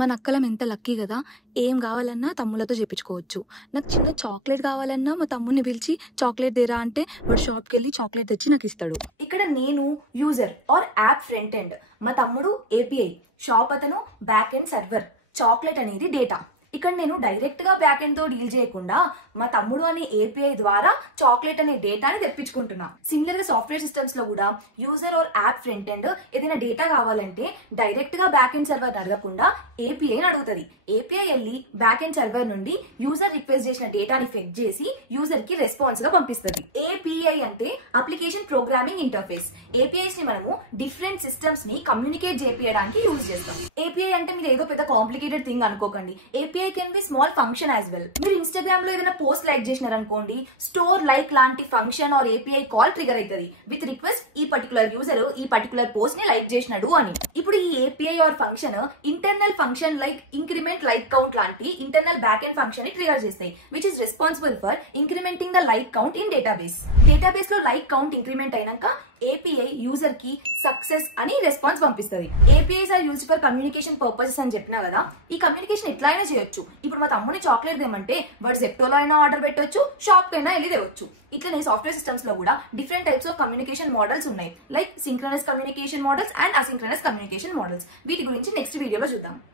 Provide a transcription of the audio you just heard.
మన అక్కలం ఎంత లక్కీ గదా! ఏం గావాలన్నా తమ్ముళ్ళతో జెప్పించుకోవచ్చు. నాకు చిన్న చాక్లేట్ గావాలన్నా మా తమ్ముడిని పిలిచి చాక్లేట్ తేరా అంటే వాడు షాప్‌కెళ్ళి చాక్లేట్ తెచ్చి నాకిస్తాడు. ఇక్కడ నేను user are app front end, మా తమ్ముడు ఏపీఐ, షాప్ అతను బ్యాక్ ఎండ్ సర్వర్, చాక్లెట్ అనేది డేటా. ఇక్కడ నేను డైరెక్ట్ గా బ్యాక్ ఎండ్ తో డీల్ చేయకుండా మా తమ్ముడు అనే ఏపీఐ ద్వారా చాక్లెట్ అనే డేటాని తెప్పించుకుంటున్నా. సిమిలర్ గా సాఫ్ట్వేర్ సిస్టమ్స్ లో కూడా user are app front end ఏదైనా డేటా కావాలంటే డైరెక్ట్ గా బ్యాక్ ఎండ్ సర్వర్ అడగకుండా ఏపీఐని అడుగుతుంది. ఏపీఐ వెళ్ళి బ్యాక్ ఎండ్ సర్వర్ నుండి యూజర్ రిక్వెస్ట్ చేసిన డేటాని ఫెచ్ చేసి యూజర్ కి రెస్పాన్స్ గా పంపిస్తుంది. ఏపీఐ అంటే అప్లికేషన్ ప్రోగ్రామింగ్ ఇంటర్ఫేస్. ఏపీఐస్ ని మనము డిఫరెంట్ సిస్టమ్స్ ని కమ్యూనికేట్ చేయడానికి యూజ్ చేస్తాం. ఏపీఐ అంటే మీరు ఏదో పెద్ద కాంప్లికేటెడ్ థింగ్ అనుకోకండి. API can be small function as well. మీరు ఇన్స్టాగ్రామ్ లో ఏదైనా పోస్ట్ లైక్ చేసినారనుకోండి, స్టోర్ లైక్ లాంటి function or API call trigger అవుతుంది విత్ రిక్వెస్ట్ ఈ పర్టికులర్ యూజర్ ఈ పర్టికులర్ పోస్ట్ ని లైక్ చేసినాడు అని. ఇప్పుడు ఈ API or function internal function like increment like count లాంటి ఇంటర్నల్ బ్యాక్ ఎండ్ ఫంక్షన్ ని ట్రిగర్ చేస్తాయి, which is responsible for incrementing the like count in database. Database లో లైక్ కౌంట్ ఇంక్రిమెంట్ అయినాక ఏపీఐ యూజర్ కి సక్సెస్ అని response పంపిస్తుంది. APIs are used for communication purposes అని చెప్పినా కదా. ఈ కమ్యూనికేషన్ ఎట్లా అయినా చేయొచ్చు. ఇప్పుడు మా తమ్ముని చాక్లెట్ దేమంటే వాడు జెప్టోలో అయినా ఆర్డర్ పెట్టొచ్చు, షాప్ అయినా వెళ్ళి తేవచ్చు. ఇట్లనే సాఫ్ట్వేర్ సిస్టమ్స్ లో కూడా different types of communication models ఉన్నాయి, like synchronous communication models and asynchronous communication models. వీటి గురించి నెక్స్ట్ వీడియోలో చూద్దాం.